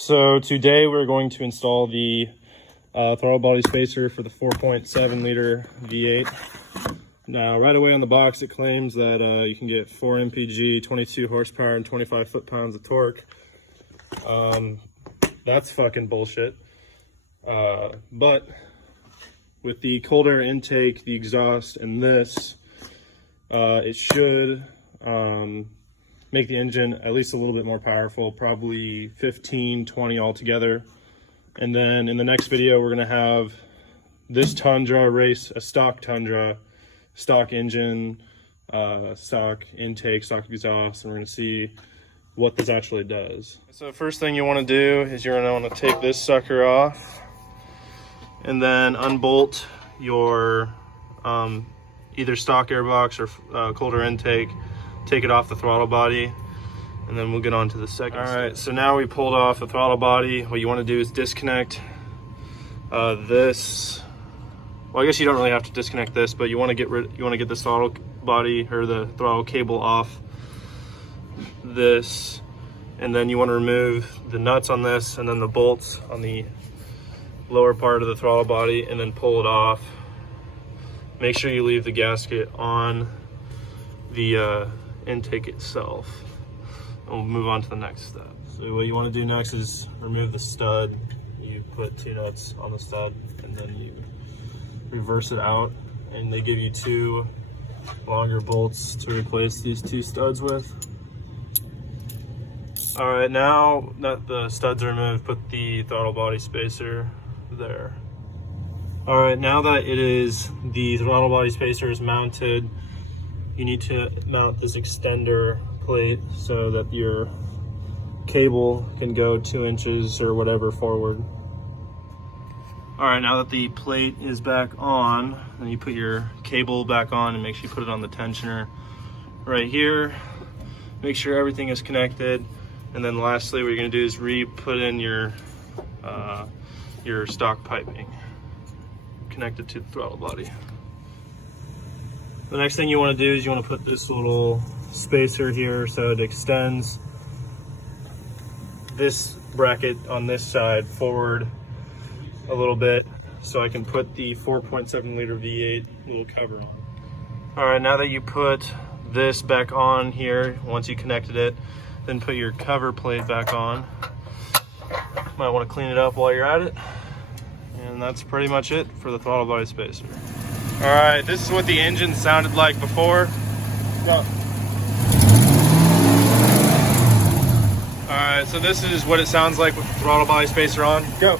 So today we're going to install the throttle body spacer for the 4.7 liter V8. Now right away on the box it claims that you can get 4 mpg, 22 horsepower, and 25 foot-pounds of torque. That's fucking bullshit. But with the cold air intake, the exhaust, and this, it should make the engine at least a little bit more powerful, probably 15, 20 altogether. And then in the next video, we're gonna have this Tundra race a stock Tundra, stock engine, stock intake, stock exhaust, and we're gonna see what this actually does. So first thing you wanna do is you're gonna wanna take this sucker off and then unbolt your either stock airbox or cold air intake. Take it off the throttle body, and then we'll get on to the second. All right, so now we pulled off the throttle body. What you want to do is disconnect this. Well, I guess you don't really have to disconnect this, but you want to get this throttle body or the throttle cable off this, and then you want to remove the nuts on this and then the bolts on the lower part of the throttle body, and then pull it off. Make sure you leave the gasket on the intake itself. We'll move on to the next step. So what you want to do next is remove the stud. You put 2 nuts on the stud and then you reverse it out, and they give you 2 longer bolts to replace these 2 studs with. All right, now that the studs are removed, put the throttle body spacer there. All right, now that the throttle body spacer is mounted, you need to mount this extender plate so that your cable can go 2 inches or whatever forward. All right, now that the plate is back on, then you put your cable back on and make sure you put it on the tensioner right here. Make sure everything is connected. And then lastly, what you're gonna do is re-put in your stock piping connected to the throttle body. The next thing you want to do is you want to put this little spacer here so it extends this bracket on this side forward a little bit so I can put the 4.7 liter V8 little cover on. All right, now that you put this back on here, once you connected it, then put your cover plate back on. Might want to clean it up while you're at it. And that's pretty much it for the throttle body spacer. All right, this is what the engine sounded like before. Go. All right, so this is what it sounds like with the throttle body spacer on. Go.